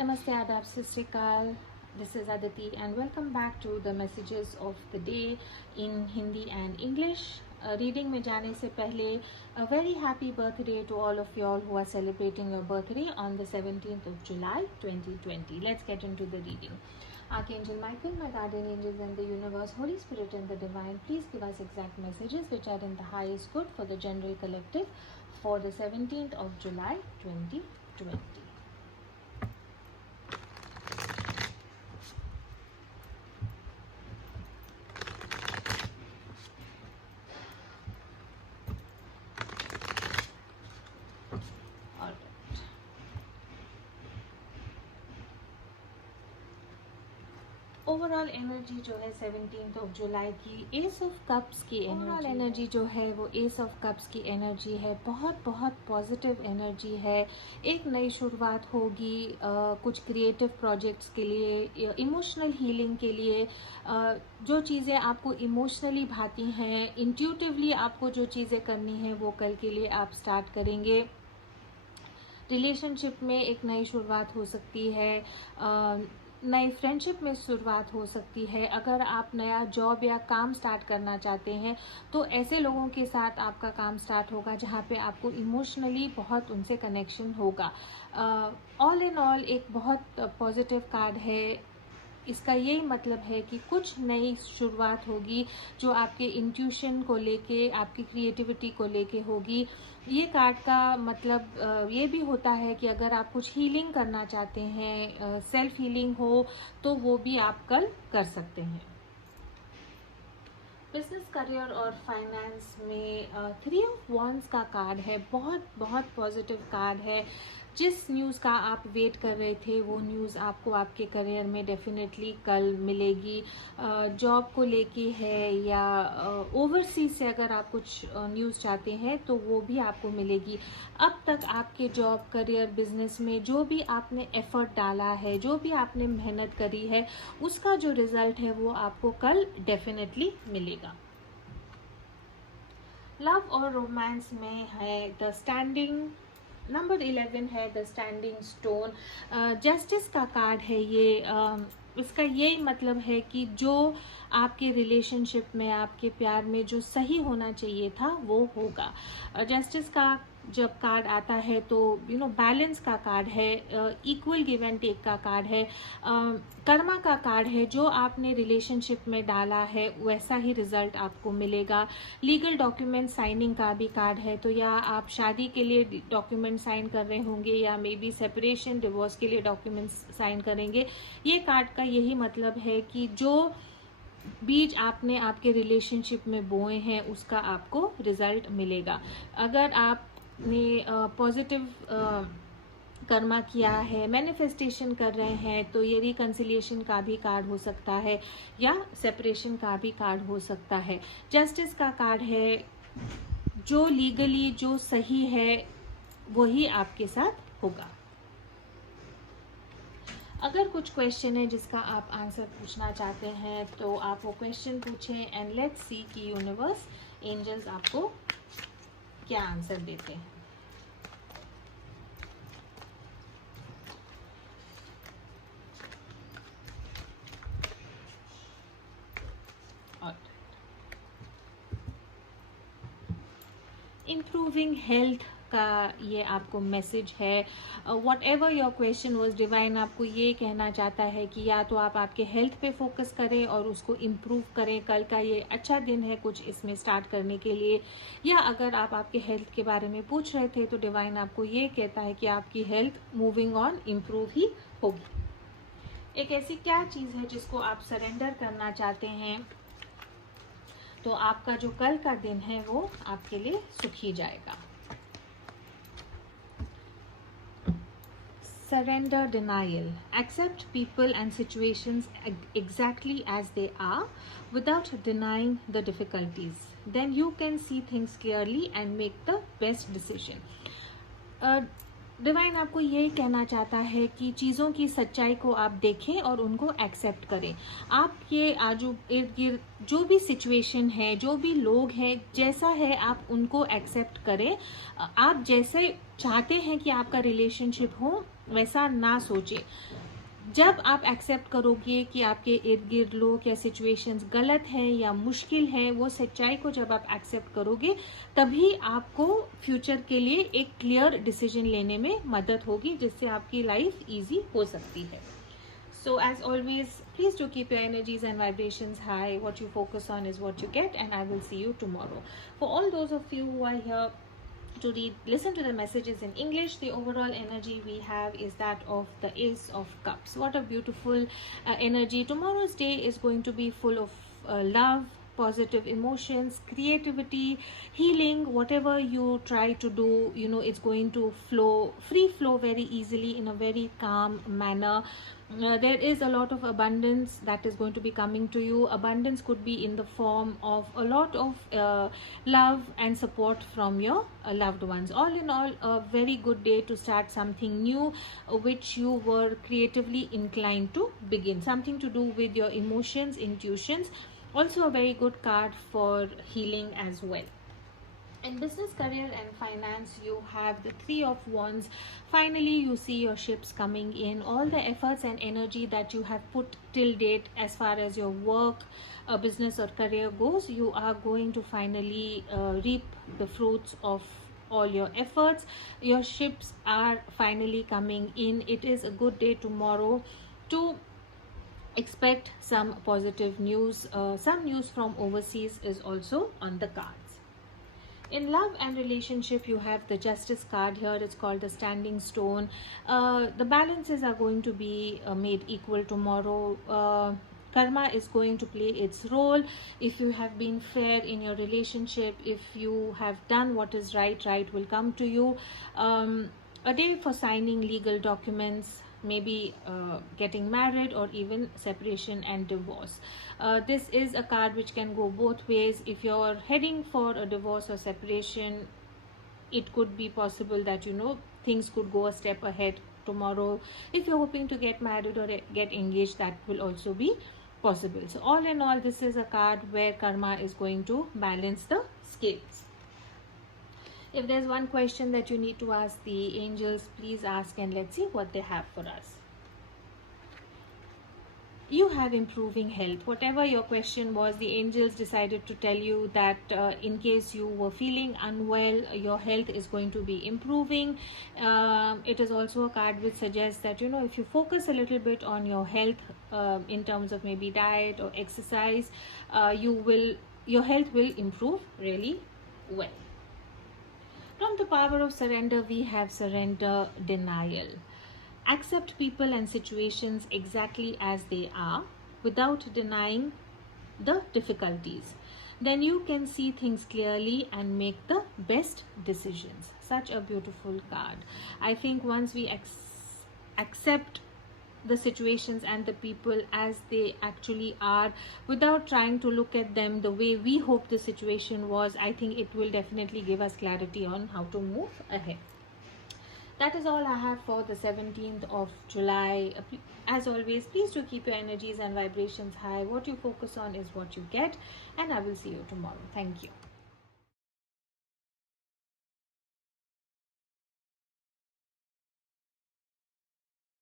Namaste, Adab, Sasrikal. This is Aditi and welcome back to the messages of the day in Hindi and English. Reading में जाने से पहले a very happy birthday to all of y'all who are celebrating your birthday on the 17th of July 2020. Let's get into the reading. Archangel Michael, my guardian angels and the universe, Holy Spirit and the divine, please give us exact messages which are in the highest good for the general collective for the 17th of July 2020. Overall energy जो है 17th of July की S of cups की overall energy जो है वो S of cups की energy है। बहुत बहुत पॉजिटिव एनर्जी है। एक नई शुरुआत होगी कुछ क्रिएटिव प्रोजेक्ट्स के लिए, इमोशनल हीलिंग के लिए। जो चीज़ें आपको इमोशनली भाती हैं, इंट्यूटिवली आपको जो चीज़ें करनी है वो कल के लिए आप स्टार्ट करेंगे। रिलेशनशिप में एक नई शुरुआत हो सकती है, नई फ्रेंडशिप में शुरुआत हो सकती है। अगर आप नया जॉब या काम स्टार्ट करना चाहते हैं तो ऐसे लोगों के साथ आपका काम स्टार्ट होगा जहाँ पे आपको इमोशनली बहुत उनसे कनेक्शन होगा। ऑल इन ऑल एक बहुत पॉजिटिव कार्ड है। इसका यही मतलब है कि कुछ नई शुरुआत होगी जो आपके इंट्यूशन को लेके, आपकी क्रिएटिविटी को लेके होगी। ये कार्ड का मतलब ये भी होता है कि अगर आप कुछ हीलिंग करना चाहते हैं, सेल्फ हीलिंग हो, तो वो भी आप कल कर सकते हैं। बिजनेस, करियर और फाइनेंस में 3 ऑफ वॉन्ड्स का कार्ड है। बहुत बहुत पॉजिटिव कार्ड है। जिस न्यूज़ का आप वेट कर रहे थे वो न्यूज़ आपको आपके करियर में डेफिनेटली कल मिलेगी। जॉब को लेके है या ओवरसीज से अगर आप कुछ न्यूज़ चाहते हैं तो वो भी आपको मिलेगी। अब तक आपके जॉब, करियर, बिजनेस में जो भी आपने एफर्ट डाला है, जो भी आपने मेहनत करी है, उसका जो रिजल्ट है वो आपको कल डेफिनेटली मिलेगा। लव और रोमांस में है द स्टैंडिंग, नंबर 11 है द स्टैंडिंग स्टोन। जस्टिस का कार्ड है ये। इसका यही मतलब है कि जो आपके रिलेशनशिप में, आपके प्यार में जो सही होना चाहिए था वो होगा। जस्टिस का जब कार्ड आता है तो बैलेंस का कार्ड है, इक्वल गिव एंड टेक का कार्ड है, कर्मा का कार्ड है। जो आपने रिलेशनशिप में डाला है वैसा ही रिजल्ट आपको मिलेगा। लीगल डॉक्यूमेंट साइनिंग का भी कार्ड है। तो या आप शादी के लिए डॉक्यूमेंट साइन कर रहे होंगे या मे बी सेपरेशन, डिवोर्स के लिए डॉक्यूमेंट्स साइन करेंगे। ये कार्ड का यही मतलब है कि जो बीज आपने आपके रिलेशनशिप में बोए हैं उसका आपको रिजल्ट मिलेगा। अगर आपने पॉजिटिव कर्मा किया है, मैनिफेस्टेशन कर रहे हैं, तो ये रिकंसिलिएशन का भी कार्ड हो सकता है या सेपरेशन का भी कार्ड हो सकता है। जस्टिस का कार्ड है, जो लीगली जो सही है वही आपके साथ होगा। अगर कुछ क्वेश्चन है जिसका आप आंसर पूछना चाहते हैं तो आप वो क्वेश्चन पूछें एंड लेट्स सी कि यूनिवर्स, एंजल्स आपको क्या आंसर देते हैं। इम्प्रूविंग हेल्थ का ये आपको मैसेज है। What ever your question was, divine आपको ये कहना चाहता है कि या तो आप आपके हेल्थ पे फोकस करें और उसको इम्प्रूव करें। कल का ये अच्छा दिन है कुछ इसमें स्टार्ट करने के लिए। या अगर आप आपके हेल्थ के बारे में पूछ रहे थे तो डिवाइन आपको ये कहता है कि आपकी हेल्थ मूविंग ऑन इम्प्रूव ही होगी। एक ऐसी क्या चीज़ है जिसको आप सरेंडर करना चाहते हैं, तो आपका जो कल का दिन है वो आपके लिए सुखी जाएगा। Surrender, denial. Accept people and situations exactly as they are without denying the difficulties. Then you can see things clearly and make the best decision. Divine आपको यही कहना चाहता है कि चीज़ों की सच्चाई को आप देखें और उनको एक्सेप्ट करें। आप ये आजू इर्द गिर्द जो भी सिचुएशन है, जो भी लोग हैं, जैसा है आप उनको एक्सेप्ट करें। आप जैसे चाहते हैं कि आपका रिलेशनशिप हो वैसा ना सोचे। जब आप एक्सेप्ट करोगे कि आपके इर्द गिर्द लोग या सिचुएशंस गलत हैं या मुश्किल है, वो सच्चाई को जब आप एक्सेप्ट करोगे तभी आपको फ्यूचर के लिए एक क्लियर डिसीजन लेने में मदद होगी, जिससे आपकी लाइफ इजी हो सकती है. So as always, please do keep your energies and vibrations high. What you focus on is what you get, and I will see you tomorrow. For all those of you who are here to listen to the messages in English, the overall energy we have is that of the Ace of Cups. What a beautiful energy. Tomorrow's day is going to be full of love, positive emotions, creativity, healing. Whatever you try to do, it's going to free flow very easily in a very calm manner. There is a lot of abundance that is going to be coming to you. Abundance could be in the form of a lot of love and support from your loved ones. All in all, a very good day to start something new which you were creatively inclined to begin. Something to do with your emotions, intuitions. Also a very good card for healing as well. In business, career and finance, you have the Three of Wands. Finally, you see your ships coming in. All the efforts and energy that you have put till date as far as your work, business or career goes, you are going to finally reap the fruits of all your efforts. Your ships are finally coming in. It is a good day tomorrow to expect some positive news. Some news from overseas is also on the cards. In love and relationship, you have the Justice card here. It's called the Standing Stone. The balances are going to be made equal tomorrow. Karma is going to play its role. If you have been fair in your relationship, if you have done what is right, right will come to you. A day for signing legal documents, maybe getting married or even separation and divorce. This is a card which can go both ways. If you're heading for a divorce or separation, it could be possible that things could go a step ahead tomorrow. If you're hoping to get married or get engaged, that will also be possible. So all in all, this is a card where karma is going to balance the scales. If there's one question that you need to ask the angels, please ask and let's see what they have for us. You have improving health. Whatever your question was, the angels decided to tell you that in case you were feeling unwell, your health is going to be improving. It is also a card which suggests that if you focus a little bit on your health in terms of maybe diet or exercise, your health will improve really well. From the power of surrender, we have surrender denial. Accept people and situations exactly as they are without denying the difficulties. Then you can see things clearly and make the best decisions. Such a beautiful card. I think once we accept the situations and the people as they actually are without trying to look at them the way we hope the situation was, I think it will definitely give us clarity on how to move ahead. That is all I have for the 17th of July. As always, please do keep your energies and vibrations high. What you focus on is what you get, and I will see you tomorrow. Thank you.